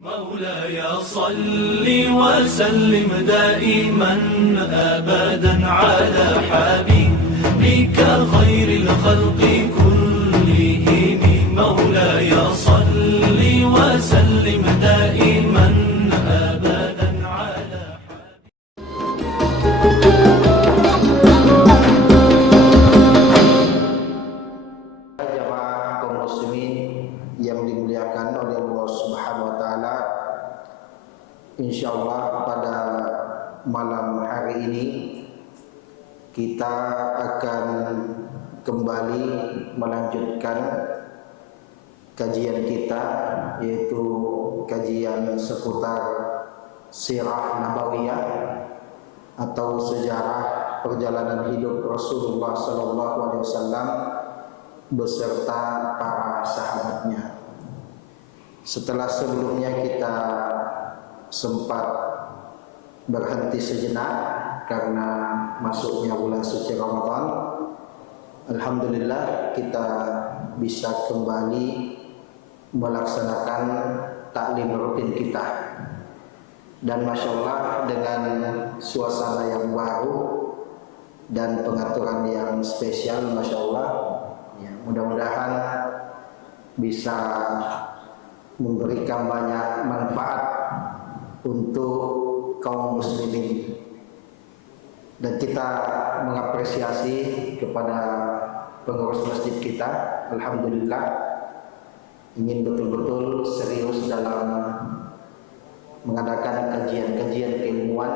مولاي صل وسلم دائما أبدا على حبيبك خير الخلق كلهم. مولاي صل وسلم دائما أبدا على Jamaah kaum muslimin yang dimuliakan oleh Allah Subhanahu wa taala, insyaallah pada malam hari ini kita akan kembali melanjutkan kajian kita, yaitu kajian seputar sirah nabawiyah atau sejarah perjalanan hidup Rasulullah sallallahu alaihi wasallam beserta para sahabatnya. Setelah sebelumnya kita sempat berhenti sejenak karena masuknya bulan suci Ramadan, alhamdulillah kita bisa kembali melaksanakan taklim rutin kita. Dan Masya Allah, dengan suasana yang baru dan pengaturan yang spesial, Masya Allah, ya, mudah-mudahan bisa memberikan banyak manfaat untuk kaum muslimin. Dan kita mengapresiasi kepada pengurus masjid kita, alhamdulillah, ingin betul-betul serius dalam mengadakan kajian-kajian keilmuan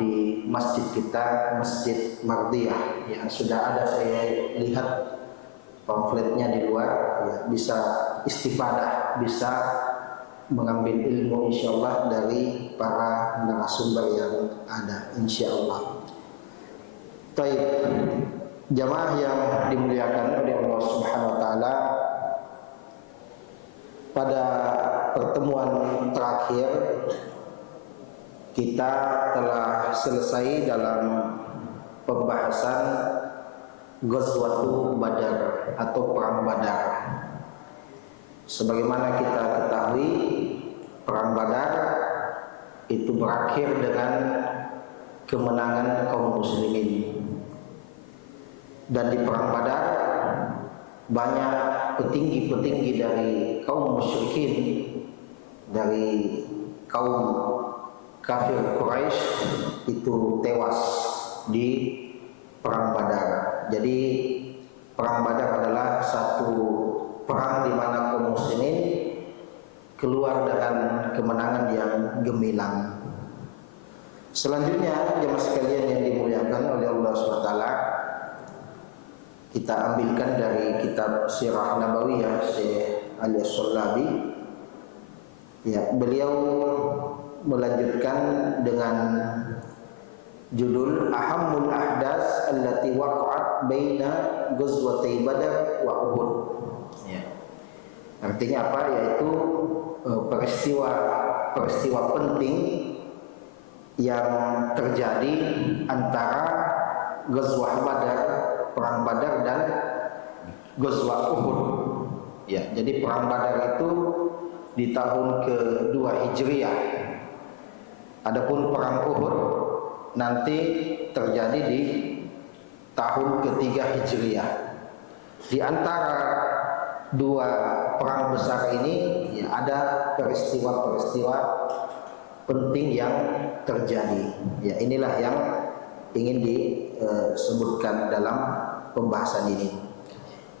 di masjid kita, Masjid Mardiyah, yang sudah ada saya lihat pamfletnya di luar, ya, bisa istifadah, bisa mengambil ilmu insyaallah dari para narasumber yang ada insyaallah. Baik, jamaah yang dimuliakan oleh Allah Subhanahu wa taala, pada pertemuan terakhir kita telah selesai dalam pembahasan Ghazwatu Badar atau Perang Badar. Sebagaimana kita ketahui, Perang Badar itu berakhir dengan kemenangan kaum muslimin. Dan di Perang Badar banyak petinggi-petinggi dari kaum musyrikin, dari kaum kafir Quraisy itu tewas di Perang Badar. Jadi Perang Badar adalah satu perang di mana kaum muslimin keluar dengan kemenangan yang gemilang. Selanjutnya, jemaah sekalian yang dimuliakan oleh Allah SWT, kita ambilkan dari kitab Sirah Nabawiyah Syekh Ali As-Sulabi. Ya, beliau melanjutkan dengan judul Ahammul Ahdas allati waqa'at baina Ghazwatay Badar wa Uhud. Ya. Artinya apa? Yaitu peristiwa penting yang terjadi antara Ghazwah Badar, Perang Badar, dan Ghazwah Uhud. Ya, jadi Perang Badar itu di tahun ke-2 Hijriah. Adapun Perang Uhud nanti terjadi di tahun ke-3 Hijriah. Di antara dua perang besar ini, ya, ada peristiwa-peristiwa penting yang terjadi. Ya, inilah yang ingin disebutkan dalam pembahasan ini.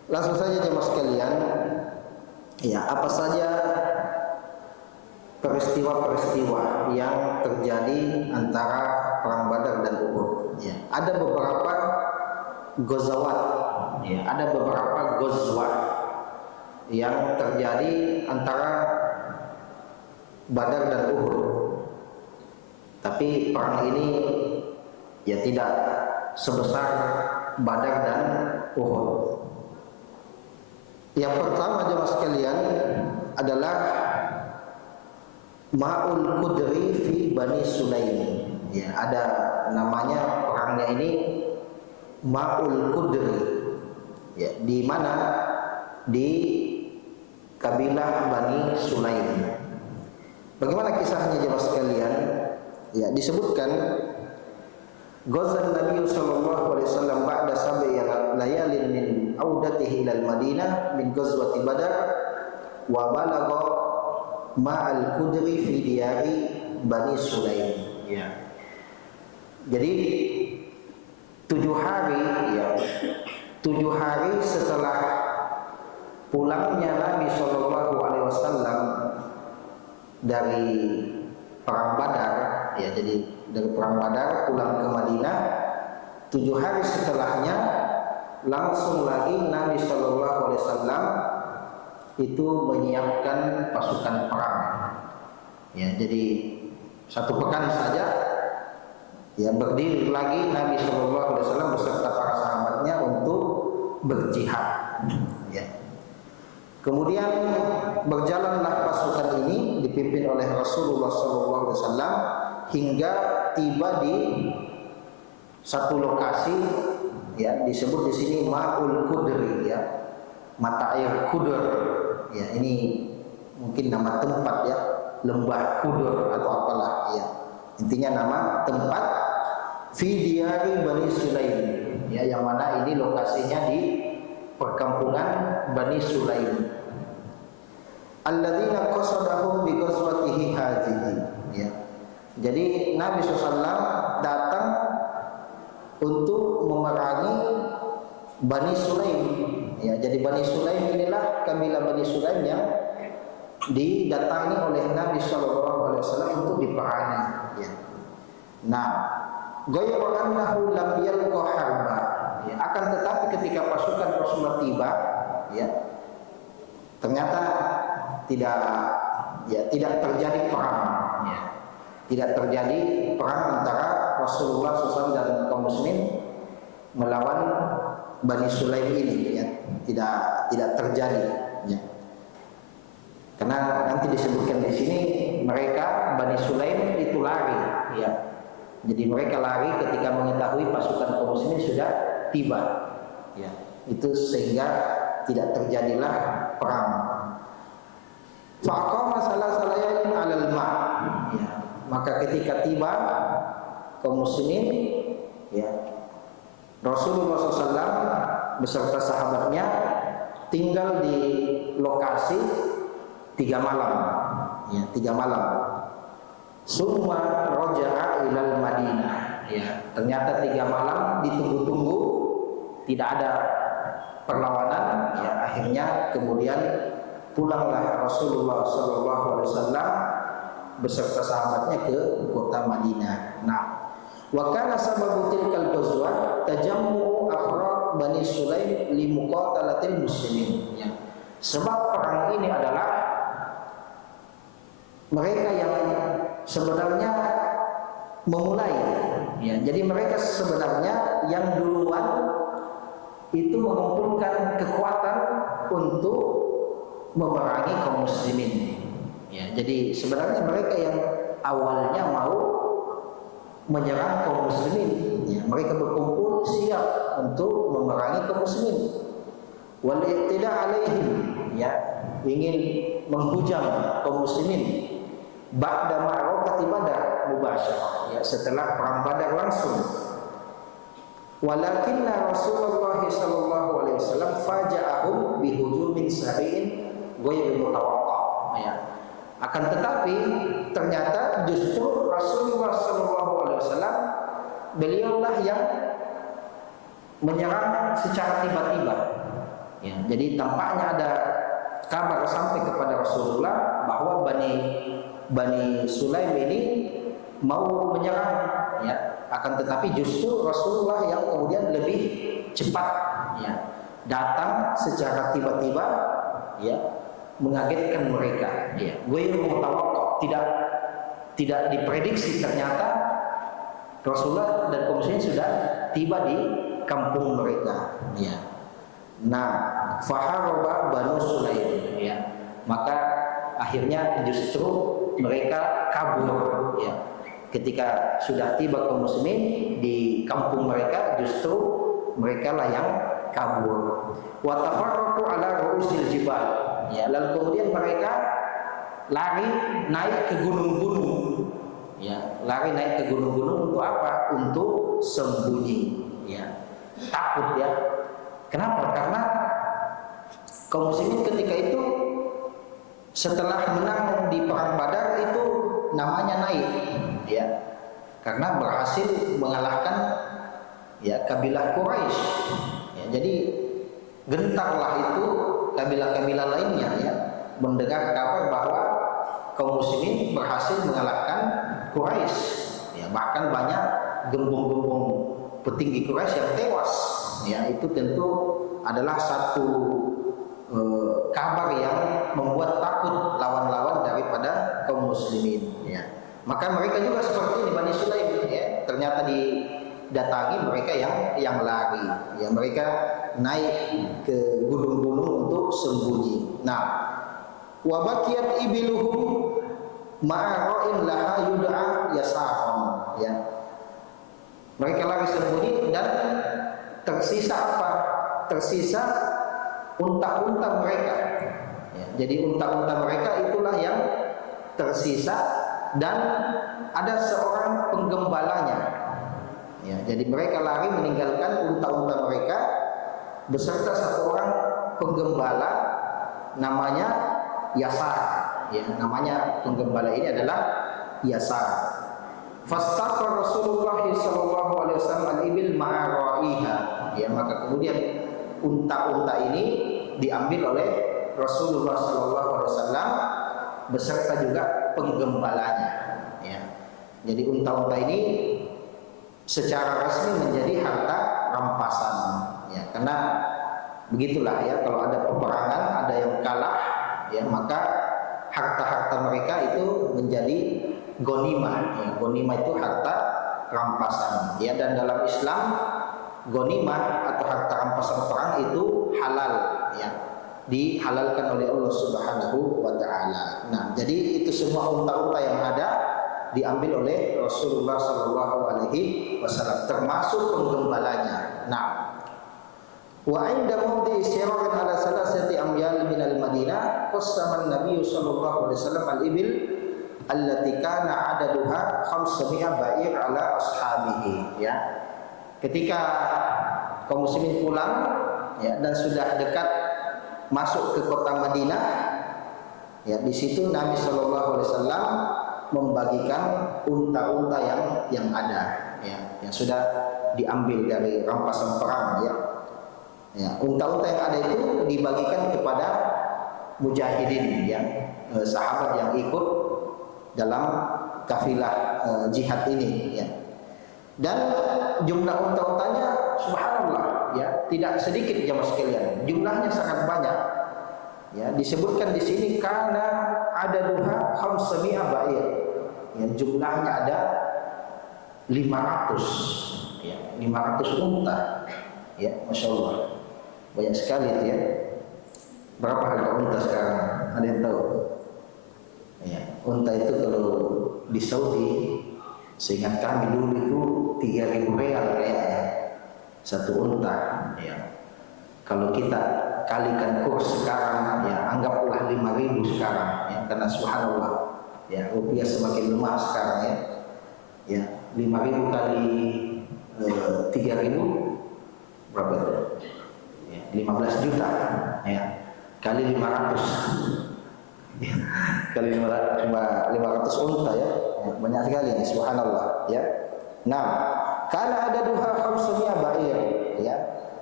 Langsung saja jemaah sekalian, ya, apa saja peristiwa-peristiwa yang terjadi antara Perang Badar dan Uhud. Ya, ada beberapa ghazawat, ya, ada beberapa ghazwah yang terjadi antara Badar dan Uhud. Tapi perang ini ya tidak sebesar Badar dan Uhud. Yang pertama jemaah sekalian adalah Ma'ul Qudri fi Bani Sulaim. Ya, ada namanya perangnya ini Ma'ul Qudri. Ya, di mana? Di kabilah Bani Sulaim. Bagaimana kisahnya jemaah sekalian? Ya, disebutkan Ghazan Nabi sallallahu alaihi wasallam ba'da sab'i layalin min audatihi ilal Madinah min ghazwati Badar wa balagha ma'al Qudri fi diyari Bani Sulaim. Ya. Jadi 7 hari, ya, 7 hari setelah pulangnya Nabi sallallahu alaihi wasallam dari perang Badar, ya, jadi dari perang Badar pulang ke Madinah, 7 hari setelahnya langsung lagi Nabi Shallallahu Alaihi Wasallam itu menyiapkan pasukan perang. Ya, jadi 1 pekan saja, ya, berdiri lagi Nabi Shallallahu Alaihi Wasallam beserta para sahabatnya untuk berjihad. Ya. Kemudian berjalanlah pasukan ini dipimpin oleh Rasulullah SAW hingga tiba di satu lokasi, ya, disebut di sini Ma'ul Qudri, ya, mata air Kudur. Ya, ini mungkin nama tempat, ya, lembah Kudur atau apalah, ya, intinya nama tempat fi diyari Bani Sulaim, ya, yang mana ini lokasinya di perkampungan Bani Sulaim. Alladzina qasadahum bi ghazwatihi hadhihi, ya. Jadi Nabi SAW datang untuk memerangi Bani Sulaim, ya. Jadi Bani Sulaim inilah kabilah Bani Sulaim yang didatangi oleh Nabi SAW untuk diperangi, ya. Nah, ghayra annahu lam yalqa harba, ya. Akan tetapi ketika pasukan Rasulullah tiba, ya, ternyata tidak terjadi perang, ya. Tidak terjadi perang antara Rasulullah SAW dan kaum muslimin melawan Bani Sulaim ini, ya. Tidak terjadi, ya. Karena nanti disebutkan di sini mereka Bani Sulaim itu lari, ya. Jadi mereka lari ketika mengetahui pasukan kaum muslimin sudah tiba, ya. Itu sehingga tidak terjadilah perang. Faqama salasalayain 'alal ma', ya. Maka ketika tiba kaum muslimin, ya, Rasulullah SAW beserta sahabatnya tinggal di lokasi 3 malam, ya, 3 malam. Summa raja'a ilal Madinah, ya. Ternyata 3 malam ditunggu-tunggu, tidak ada perlawanan, ya. Akhirnya kemudian pulanglah Rasulullah SAW beserta sahabatnya ke kota Madinah. Nah, wa kana sababu tilkal ghazwa tajammu afrad Bani Sulaim li muqatalatil muslimin, ya. Sebab perang ini adalah mereka yang sebenarnya memulai, ya. Jadi mereka sebenarnya yang duluan itu mengumpulkan kekuatan untuk memerangi kaum muslimin, ya. Jadi sebenarnya mereka yang awalnya mau menyerang kaum muslimin, ya. Mereka berkumpul siap untuk memerangi kaum muslimin. Wal iqtida alaihim, ya, ingin menghujam kaum muslimin ba'da ma'rakati Badar mubasyarah, ya, setelah perang Badar langsung. Walakinna Rasulullah sallallahu alaihi wasallam faja'ahum bihujumin sari'in ghairu mutawaqqa, ya. Akan tetapi ternyata justru Rasulullah sallallahu alaihi wasallam beliaulah yang menyerang secara tiba-tiba, ya. Jadi tampaknya ada kabar sampai kepada Rasulullah bahwa Bani Sulaim ini mau menyerang, ya. Akan tetapi justru Rasulullah yang kemudian lebih cepat, ya, datang secara tiba-tiba, ya, mengagetkan mereka, ya. Gue mutawaqqa, tidak diprediksi, ternyata Rasulullah dan kaum muslimin sudah tiba di kampung mereka, ya. Nah, faharaba Banu Sulaim, ya. Maka akhirnya justru mereka kabur, ya. Ketika sudah tiba kaum muslimin di kampung mereka, justru mereka lah yang kabur. Wa tafarraqu ala ru'usil jibal, ya. Lalu kemudian mereka lari naik ke gunung-gunung. Ya, lari naik ke gunung-gunung untuk apa? Untuk sembunyi. Ya, takut ya. Kenapa? Karena kaum muslimin ketika itu setelah menang di perang Badar itu namanya naik, ya, karena berhasil mengalahkan ya kabilah Quraisy. Ya, jadi gentarlah itu kabilah-kabilah lainnya ya mendengar kabar bahwa kaum muslimin berhasil mengalahkan Quraisy. Ya, bahkan banyak gembong-gembong petinggi Quraisy yang tewas. Ya, itu tentu adalah satu kabar yang membuat takut lawan-lawan daripada kaum muslimin. Ya, maka mereka juga seperti ini Bani Sulaim. Ya, ternyata didatangi mereka yang lari. Ya, mereka naik ke gunung-gunung untuk sembunyi. Nah, wa baqiyat ibiluhum ma'ara'in laha yud'a yasa'un. Ya, mereka lari sembunyi dan tersisa apa? Tersisa unta-unta mereka. Ya, jadi unta-unta mereka itulah yang tersisa dan ada seorang penggembalanya. Ya, jadi mereka lari meninggalkan unta-unta mereka beserta satu orang penggembala namanya Yasar. Ya, namanya penggembala ini adalah Yasar. Fastaqa Rasulullah sallallahu alaihi wasallam al-ibil ma'ara'iha. Ya, maka kemudian unta-unta ini diambil oleh Rasulullah sallallahu alaihi wasallam beserta juga penggembalanya. Ya. Jadi unta-unta ini secara resmi menjadi harta rampasan. Ya, karena begitulah ya, kalau ada peperangan, ada yang kalah, ya maka harta-harta mereka itu menjadi ghanimah. Ya, ghanimah itu harta rampasan. Ya, dan dalam Islam ghanimah atau harta rampasan perang itu halal, ya, dihalalkan oleh Allah Subhanahu wa taala. Nah, jadi itu semua unta-unta yang ada diambil oleh Rasulullah sallallahu alaihi wasallam termasuk penggembalanya. Nah, wa 'inda mawdi'i sirarin ala salasati amyal min al-Madinah qassama an-nabiy sallallahu alaihi wasallam al-ibil allati kana 'adaduha 500 ba'ir ala ashabihi. Ya, ketika kaum muslimin pulang ya dan sudah dekat masuk ke kota Madinah, ya di situ Nabi sallallahu alaihi wasallam membagikan unta-unta yang ada, ya, yang sudah diambil dari rampasan perang, ya. Ya, unta-unta yang ada itu dibagikan kepada mujahidin, ya, sahabat yang ikut dalam kafilah jihad ini, ya. Dan jumlah unta-untanya subhanallah, ya, tidak sedikit jamaah sekalian, jumlahnya sangat banyak. Ya, disebutkan di sini karena ada duha 500 ba'ir. Ya, jumlahnya ada 500, ya, 500 unta. Ya, masya Allah, banyak sekali itu ya. Berapa harga unta sekarang? Ada yang tahu? Ya, unta itu kalau di Saudi, seingat kami dulu itu 3.000 real kayaknya satu unta. Ya, kalau kita kalikan kurs sekarang, ya anggaplah 5.000 sekarang, ya, karena subhanallah, ya rupiah semakin lemah sekarang, ya. Ya, 5.000 kali 3.000 berapa itu? Ya, 15 juta, ya, kali 500, ya, kali 500 unta, ya, banyak sekali, ya, subhanallah, ya. Nah, karena ada duha 500 ba'ir, ya,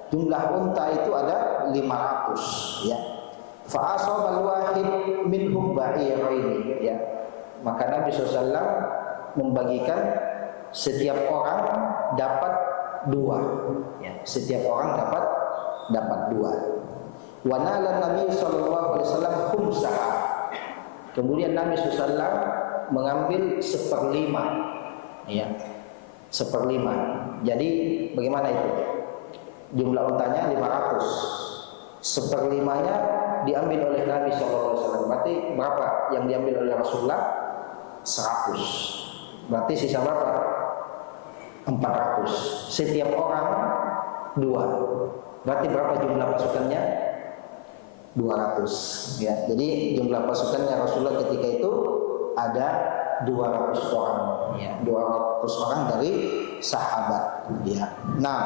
jumlah unta itu ada 500, ya. Fa asabal wahid minhum ba'irain, ya. Maka Nabi SAW membagikan setiap orang dapat 2, ya. Setiap orang dapat 2. Wa nala Nabi sallallahu alaihi wasallam khumsaha. Kemudian Nabi SAW mengambil 1/5, ya. 1/5. Jadi bagaimana itu? Jumlah untanya 500, 1/5-nya diambil oleh Nabi SAW. Berarti berapa yang diambil oleh Rasulullah? 100. Berarti sisa berapa? 400. Setiap orang 2. Berarti berapa jumlah pasukannya? 200 ya. Jadi jumlah pasukannya Rasulullah ketika itu ada 200 orang ya, 200 orang dari sahabat ya. Nah,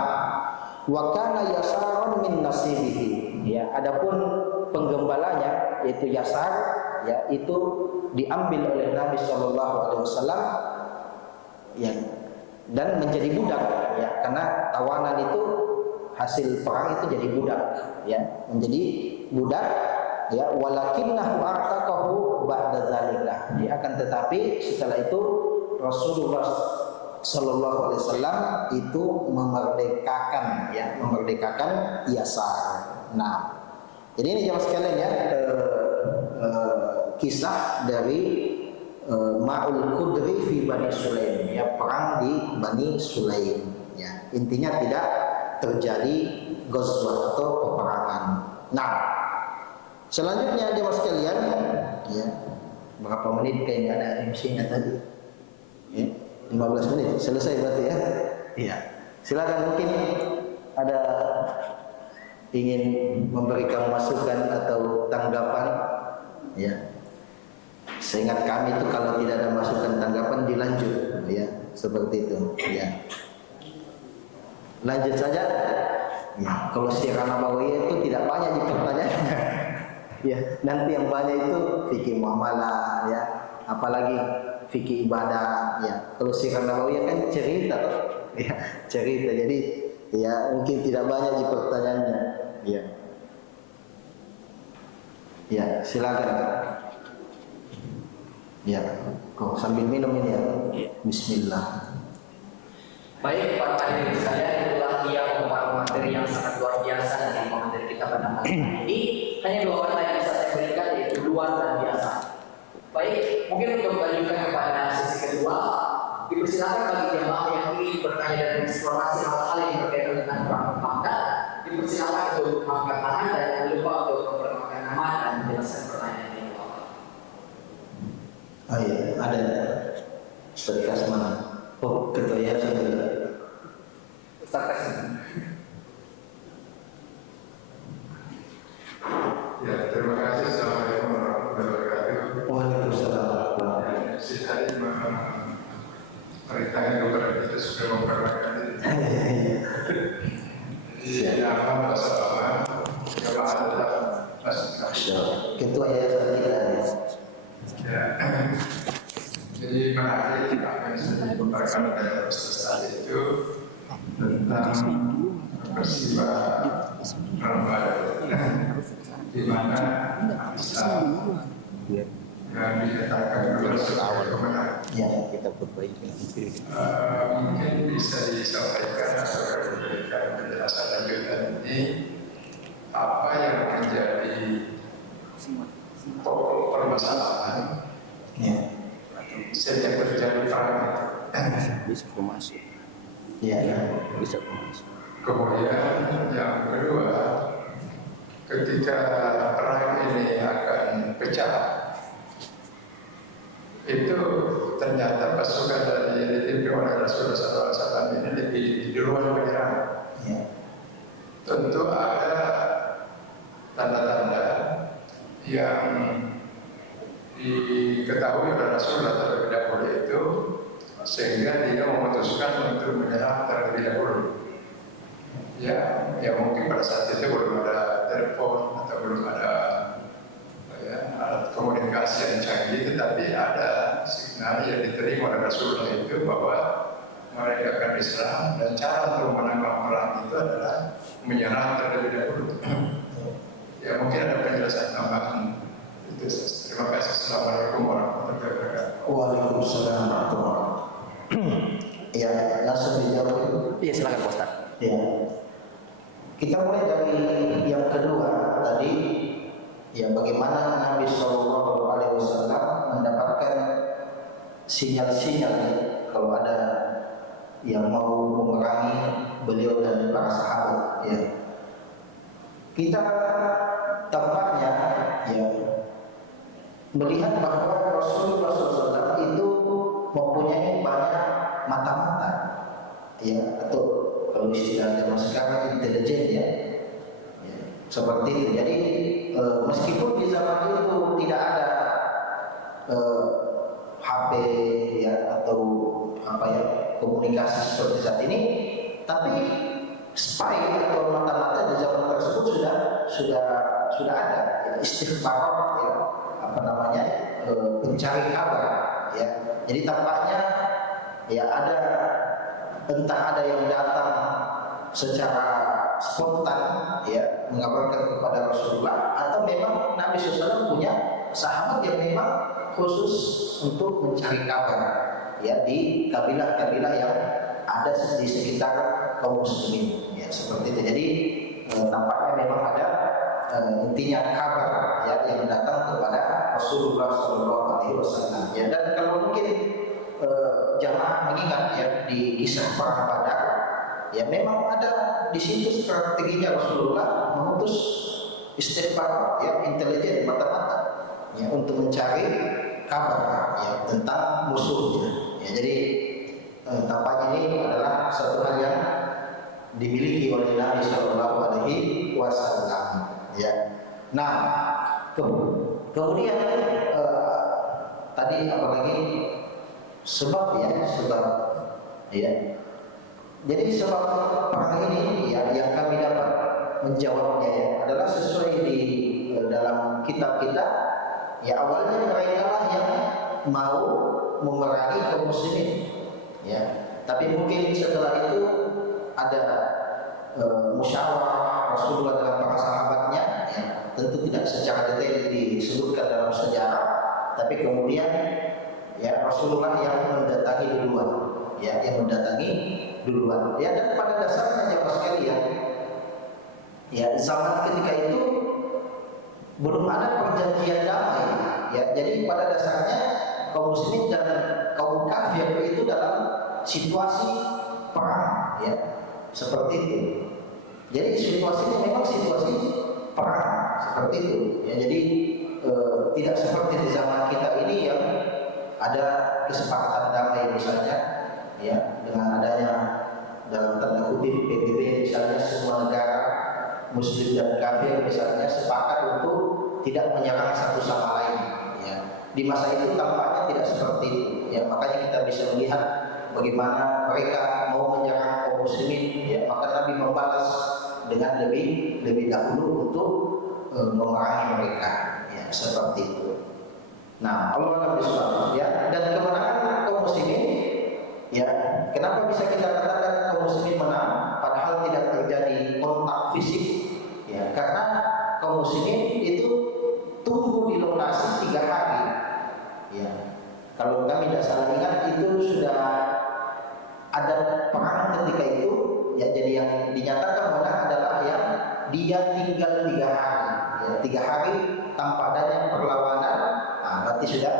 wa kana yasaron min nasibihi ya. Adapun penggembalanya yaitu Yasar ya, itu diambil oleh Nabi Shallallahu alaihi wasallam ya, dan menjadi budak ya, karena tawanan itu hasil perang itu jadi budak ya, menjadi budak ya. Walakinnahu a'taqahu ba'da zalika ya, akan tetapi setelah itu Rasulullah Sallallahu Alaihi Wasallam itu memerdekakan ya, memerdekakan Yasar. Nah, jadi ini jemaah sekalian ya, kisah dari Ma'ul Qudri fi Bani Sulaim ya, perang di Bani Sulaim ya. Intinya tidak terjadi ghazwah atau peperangan. Nah, selanjutnya jemaah sekalian ya, berapa menit kayaknya ada MC-nya tadi ya, 15 menit selesai berarti ya. Iya, silakan, mungkin ada ingin memberikan masukan atau tanggapan ya. Seingat kami itu kalau tidak ada masukan tanggapan dilanjut ya, seperti itu ya. Lanjut saja ya. Kalau Sirah Nabawiyah itu tidak banyak di pertanyaannya ya, nanti yang banyak itu fikih muamalah ya, apalagi fikih ibadah ya. Kalau Sirah Nabawiyah kan cerita ya, cerita, jadi ya mungkin tidak banyak di pertanyaannya ya. Ya, silakan. Ya, kok sambil minum ini ya. Bismillah. Baik, para hadirin sekalian, itulah dia materi yang sangat luar biasa dari materi kita pada malam ini. Hanya dua kata yang bisa saya berikan, yaitu luar dan biasa. Baik, mungkin untuk melanjutkan kepada sesi kedua, dipersilakan bagi jemaah yang ingin bertanya dan mengeksplorasi hal-hal yang berkaitan dengan perang Baghdad, dipersilakan untuk mengangkat tangan dan jangan lupa untuk memperkenalkan nama dan menjelaskan pertanyaan yang bapak. Oh iya, ada Ustaz Kasman. Oh, ketua yayasan juga. Ustaz Kasman. Ya, terima kasih. Assalamualaikum warahmatullahi wabarakatuh. Waalaikumsalam. Si tadi perintahnya kepada kita sudah memperkenalkan diri. Jadi nama bersama jemaah adalah Mas. Ketua yayasan kita. Ya. Jadi menarik apa yang sudah dipaparkan oleh Ustaz tadi itu tentang peristiwa Ramadan, di mana Islam yang dikatakan adalah sebagai kemenangan. Ya, kita perbaiki. Mungkin bisa disampaikan atau diberikan penjelasan lanjutan ini apa yang menjadi pokok permasalahan Ya. sejak terjadi perang. Bisa masuk. Ya, ya. Bisa masuk. Kemudian yang kedua, ketika perang ini akan pecah, itu ternyata pasukan dari yang dipimpin oleh Rasulullah SAW ini lebih di luar menyerang. Ya. Tentu ada tanda-tanda yang diketahui oleh Rasulullah terlebih dahulu itu, sehingga dia memutuskan untuk menyerang terlebih dahulu. Ya, mungkin pada saat itu belum ada telepon atau belum ada alat komunikasi yang canggih, tetapi ada signal yang diterima oleh Rasulullah itu bahwa mereka akan diserang, dan cara untuk menangkap perang itu adalah menyerang terlebih dahulu. Ya, mungkin ada penjelasan tambahan. Terima kasih. Assalamualaikum warahmatullahi wabarakatuh. Waalaikumsalam warahmatullahi wabarakatuh. Ya, langsung dijawab. Iya, silakan Pak Ustaz. Ya. Kita mulai dari yang kedua tadi, ya, bagaimana Nabi Shallallahu Alaihi Wasallam mendapatkan sinyal-sinyal kalau ada yang mau memerangi beliau dan para sahabat. Ya. Kita tampaknya ya melihat bahwa Rasulullah SAW itu mempunyai banyak mata-mata, ya, atau kalau istilah zaman sekarang intelijen ya, seperti itu. Jadi meskipun di zaman itu tidak ada HP ya atau apa ya komunikasi seperti saat ini, tapi spy atau mata-mata di zaman tersebut sudah ada ya, istighfar ya, apa namanya pencari kabar ya. Jadi tampaknya ya entah ada yang datang secara spontan ya mengabarkan kepada Rasulullah, atau memang Nabi SAW punya sahabat yang memang khusus untuk mencari kabar ya di kabilah-kabilah yang ada di sekitar kaum muslimin ya seperti itu. Jadi tampaknya memang ada intinya kabar ya yang datang kepada Rasulullah SAW ya. Dan kalau mungkin jamaah mengingat ya di kisah perang Badar ya, memang ada di situ strateginya Rasulullah mengutus istighfar ya intelijen mata-mata ya untuk mencari kabar ya tentang musuhnya ya. Jadi tampaknya ini adalah satu hal yang dimiliki oleh Nabi SAW ya. Nah kemudian tadi apalagi sebab ya. Jadi sebab perang ini ya yang kami dapat menjawabnya ya adalah sesuai di dalam kitab kita ya. Awalnya mereka lah yang mau memerangi kaum muslimin ya, tapi mungkin setelah itu ada musyawarah Rasulullah dengan para sahabatnya ya, tentu tidak secara detail disebutkan dalam sejarah, tapi kemudian ya Rasulullah yang mendatangi duluan ya, ya. Dan pada dasarnya jemaah sekalian ya zaman ketika itu belum ada perjanjian damai ya. Jadi pada dasarnya kaum muslimin dan kaum kafir itu dalam situasi perang ya seperti itu. Jadi situasinya memang situasi perang seperti itu ya. Jadi tidak seperti di zaman kita ini yang ada kesepakatan damai misalnya ya, dengan adanya dalam tanda kutip PBB misalnya, semua negara muslim dan kafir misalnya sepakat untuk tidak menyerang satu sama lain ya. Di masa itu tampaknya tidak seperti itu ya, makanya kita bisa melihat bagaimana mereka mau menyerang kaum muslimin ya, maka Nabi membalas dengan lebih dahulu untuk memerangi mereka ya seperti itu. Nah, Allah SWT ya, dan kemenangan kaum muslimin ya, kenapa bisa kita katakan kaum muslimin menang padahal tidak terjadi kontak fisik ya, karena kaum muslimin itu tunggu di lokasi 3 hari ya. Kalau kami tidak salah ingat itu sudah ada perang ketika itu ya. Jadi yang dinyatakan menang adalah yang dia tinggal 3 hari ya, 3 hari tanpa adanya perlawanan. Nah, berarti sudah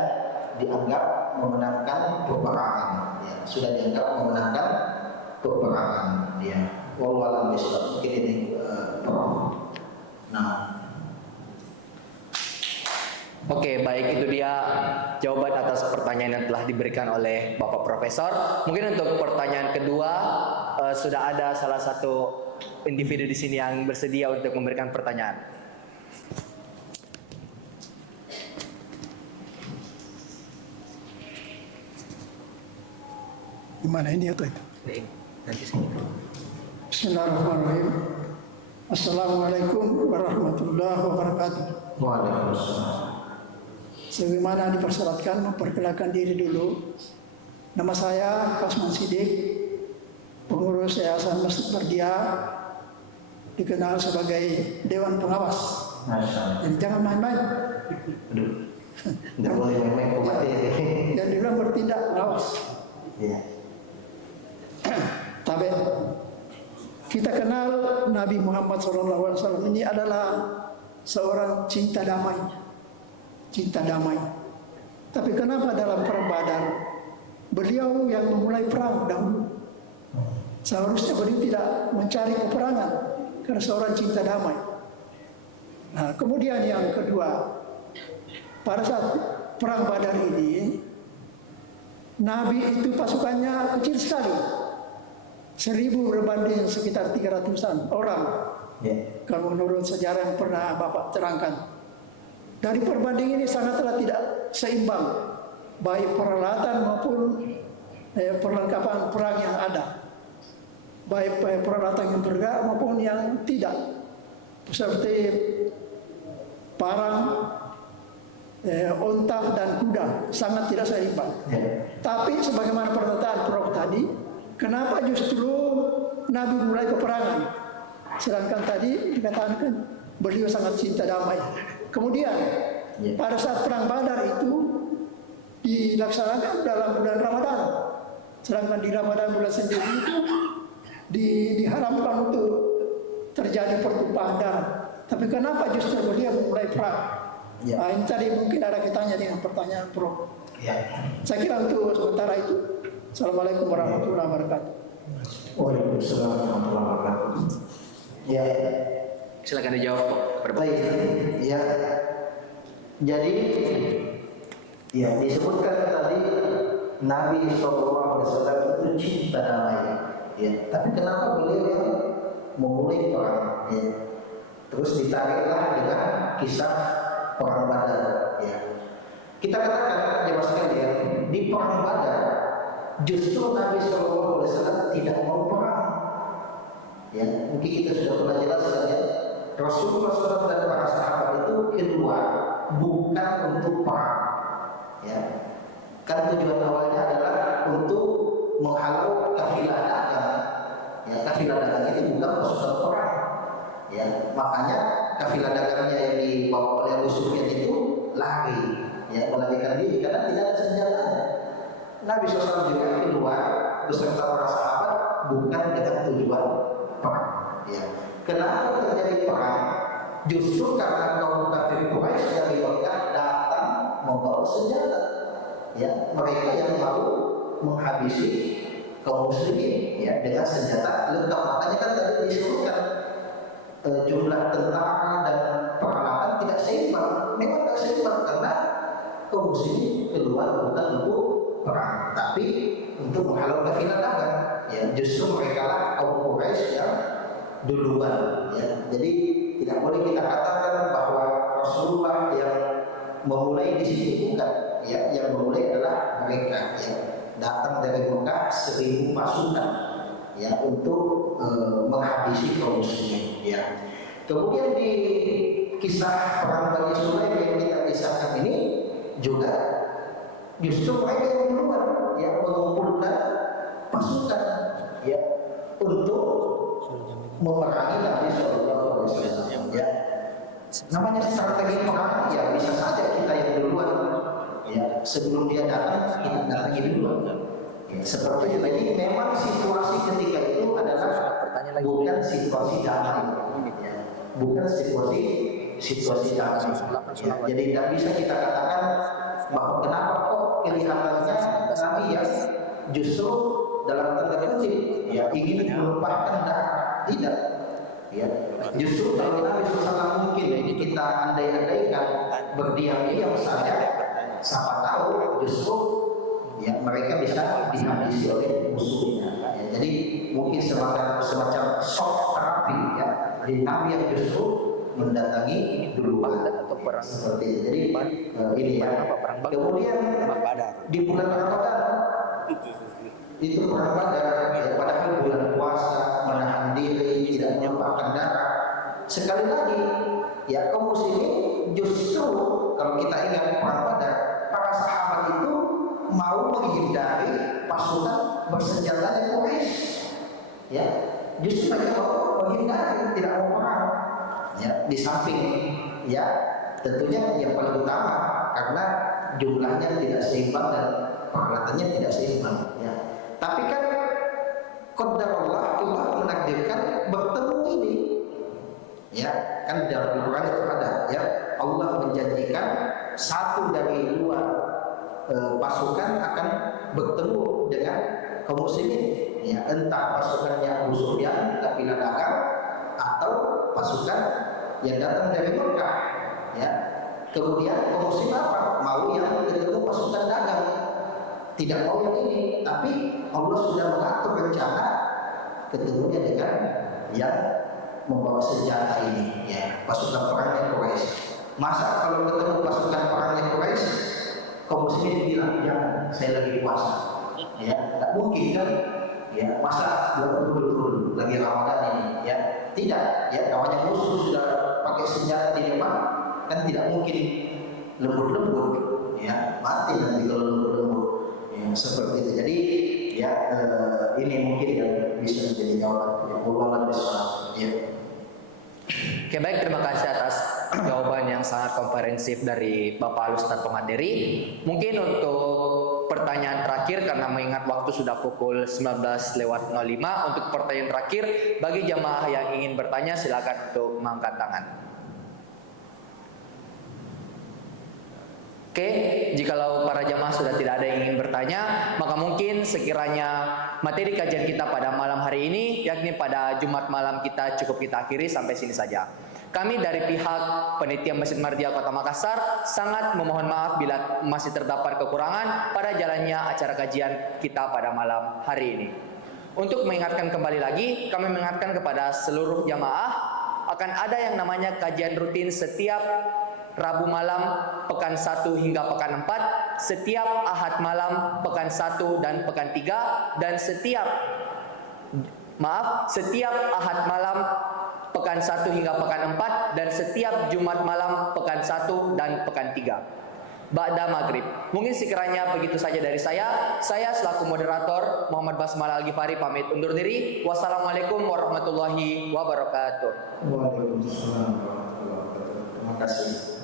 dianggap memenangkan peperangan ya, sudah dianggap memenangkan peperangan ya. Wallahu a'lam bishawab. Mungkin ini Oke, baik, itu dia jawaban atas pertanyaan yang telah diberikan oleh Bapak Profesor. Mungkin untuk pertanyaan kedua sudah ada salah satu individu di sini yang bersedia untuk memberikan pertanyaan. Gimana ini atau itu? Bismillahirrahmanirrahim. Assalamualaikum warahmatullahi wabarakatuh. Waalaikumsalam. Sebagaimana dipersyaratkan, memperkenalkan diri dulu. Nama saya Kasman Sidik, pengurus Yayasan Masjid Bardia, dikenal sebagai Dewan Pengawas. Jadi jangan main-main. Tidak boleh main-main umat ini. Dan dibilang bertindak pengawas. Iya. Tapi kita kenal Nabi Muhammad SAW ini adalah seorang cinta damai. Cinta damai. Tapi kenapa dalam perang Badar beliau yang memulai perang dahulu? Seharusnya beliau tidak mencari peperangan karena seorang cinta damai. Nah, kemudian yang kedua, pada saat perang Badar ini Nabi itu pasukannya kecil sekali, 1000 berbanding sekitar 300-an orang. Kalau menurut sejarah yang pernah Bapak terangkan. Dari perbandingan ini sangatlah tidak seimbang, baik peralatan maupun perlengkapan perang yang ada, baik peralatan yang bergerak maupun yang tidak, seperti parang, unta dan kuda, sangat tidak seimbang. Tapi sebagaimana pernyataan Prof tadi, kenapa justru Nabi mulai peperangan, sedangkan tadi dikatakan beliau sangat cinta damai. Kemudian pada saat perang Badar itu dilaksanakan dalam bulan Ramadan, sedangkan di Ramadan bulan sendiri itu diharamkan untuk terjadi pertumpahan darah. Tapi kenapa justru beliau mulai perang? Nah, ini tadi mungkin ada kaitannya dengan pertanyaan Prof. Saya kira untuk sementara itu. Assalamualaikum warahmatullahi wabarakatuh. Waalaikumsalam warahmatullahi wabarakatuh. Ya, Silakan dijawab Pak. baik. Ya, jadi ya disebutkan tadi Nabi SAW itu cinta damai. Ya, tapi kenapa beliau yang memulai perang? Ya. Terus ditariklah dengan kisah perang Badar. Ya. Kita katakan jemaah sekalian, di perang Badar justru Nabi SAW tidak mau perang. Ya, mungkin kita sudah pernah jelaskan ya. Rasulullah SAW dan para sahabat itu keluar bukan untuk perang. Ya. Kan tujuan awalnya adalah untuk menghalau kafilah dagang. Ya, kafilah dagang itu bukan pasukan perang. Ya, makanya kafilah dagangnya yang dibawa oleh Abu Sufyan itu lari, ya, melarikan diri karena tidak ada senjatanya. Nabi SAW juga keluar beserta para sahabat bukan dengan tujuan perang. Ya. Kenapa terjadi perang? Justru karena kaum kafir Quraisy dari Mekah datang membawa senjata. Ya, mereka yang mau menghabisi kaum muslimin ya dengan senjata lengkap. Makanya kan tadi disebutkan jumlah tentara dan peralatan tidak seimbang. Memang tidak seimbang karena kaum muslimin keluar bukan untuk perang, tapi untuk menghalau kafilah dagang. Ya, justru mereka lah kaum Quraisy yang duluan. Ya, jadi tidak boleh kita katakan bahwa Rasulullah yang memulai di sini, bukan. Ya, yang memulai adalah mereka. Ya, datang dari Mekah 1000 pasukan. Ya, untuk menghabisi kaum muslimin. Ya. Kemudian di kisah perang Bani Sulaim yang kita kisahkan ini juga justru mereka yang duluan yang mengumpulkan pasukan ya untuk memerangi Nabi Sallallahu Alaihi Wasallam. Ya, namanya strategi perang ya bisa saja kita yang duluan ya sebelum dia datang kita datangi duluan. Ya, seperti itu. Jadi memang situasi ketika itu adalah bukan situasi damai, ya. Bukan situasi damai. Ya. Jadi tidak bisa kita katakan bahwa kenapa kok kelihatannya Nabi ya justru dalam tanda kutip ya ingin menumpahkan darah. Tidak. Ya. Justru kalau Nabi SAW mungkin kita andai-andaikan berdiam diam saja, siapa tahu justru ya mereka bisa dihabisi oleh musuhnya. Ya, jadi mungkin semacam shock terapi ya dari Nabi yang justru mendatangi duluan atau perang seperti itu. Jadi ini ya. Kemudian di bulan Ramadan itu perang Badar ya, padahal bulan puasa, menahan diri, tidak menumpahkan darah. Sekali lagi ya kaum muslimin justru kalau kita ingat perang Badar, para sahabat itu mau menghindari pasukan bersenjata Quraisy. Ya, justru mereka mau menghindari, tidak mau perang. Ya, di samping ya tentunya yang paling utama karena jumlahnya tidak seimbang dan peralatannya tidak seimbang. Ya, tapi kan qadarullah Allah menakdirkan bertemu ini. Ya, kan dalam Al-Quran itu ada ya Allah menjanjikan satu dari dua pasukan akan bertemu dengan kaum muslimin ya, entah pasukannya Abu Sufyan kafilah dagang atau pasukan yang datang dari Mekah ya. Kemudian kaum muslimin apa? Mau yang ketemu pasukan dagang, tidak mau yang ini, tapi Allah sudah mengatur rencana ketemunya dengan yang membawa senjata ini ya, pasukan perangnya Quraisy. Masa kalau ketemu pasukan perangnya Quraisy, kaum muslimin bilang, jangan, saya lagi puasa. Ya, tak mungkin kan? Ya, masa betul-betul lagi Ramadan ini? Ya, tidak. Ya, namanya musuh sudah pakai senjata di depan, kan tidak mungkin lembut-lembut. Ya, mati nanti kalau lembut-lembut. Ya, seperti itu. Jadi, ya, ini mungkin yang bisa menjadi jawaban. Ya, Allah besar. Ya. Oke, baik, terima kasih atas jawaban yang sangat komprehensif dari Bapak Ustadz Pemateri. Mungkin untuk pertanyaan terakhir, karena mengingat waktu sudah pukul 19.05, untuk pertanyaan terakhir bagi jamaah yang ingin bertanya, silakan untuk mengangkat tangan. Oke, jikalau para jamaah sudah tidak ada yang ingin bertanya, maka mungkin sekiranya materi kajian kita pada malam hari ini, yakni pada Jumat malam kita, cukup kita akhiri sampai sini saja. Kami dari pihak Panitia Masjid Mardiah Kota Makassar sangat memohon maaf bila masih terdapat kekurangan pada jalannya acara kajian kita pada malam hari ini. Untuk mengingatkan kembali lagi, kami mengingatkan kepada seluruh jamaah akan ada yang namanya kajian rutin setiap Rabu malam pekan 1 hingga pekan 4, setiap Ahad malam pekan 1 dan pekan 3, dan setiap Ahad malam pekan 1 hingga pekan 4, dan setiap Jumat malam pekan 1 dan pekan 3 ba'da maghrib. Mungkin sekiranya begitu saja dari saya selaku moderator Muhammad Basmal Al-Ghifari pamit undur diri. Wassalamualaikum warahmatullahi wabarakatuh. Waalaikumsalam warahmatullahi wabarakatuh. Terima kasih.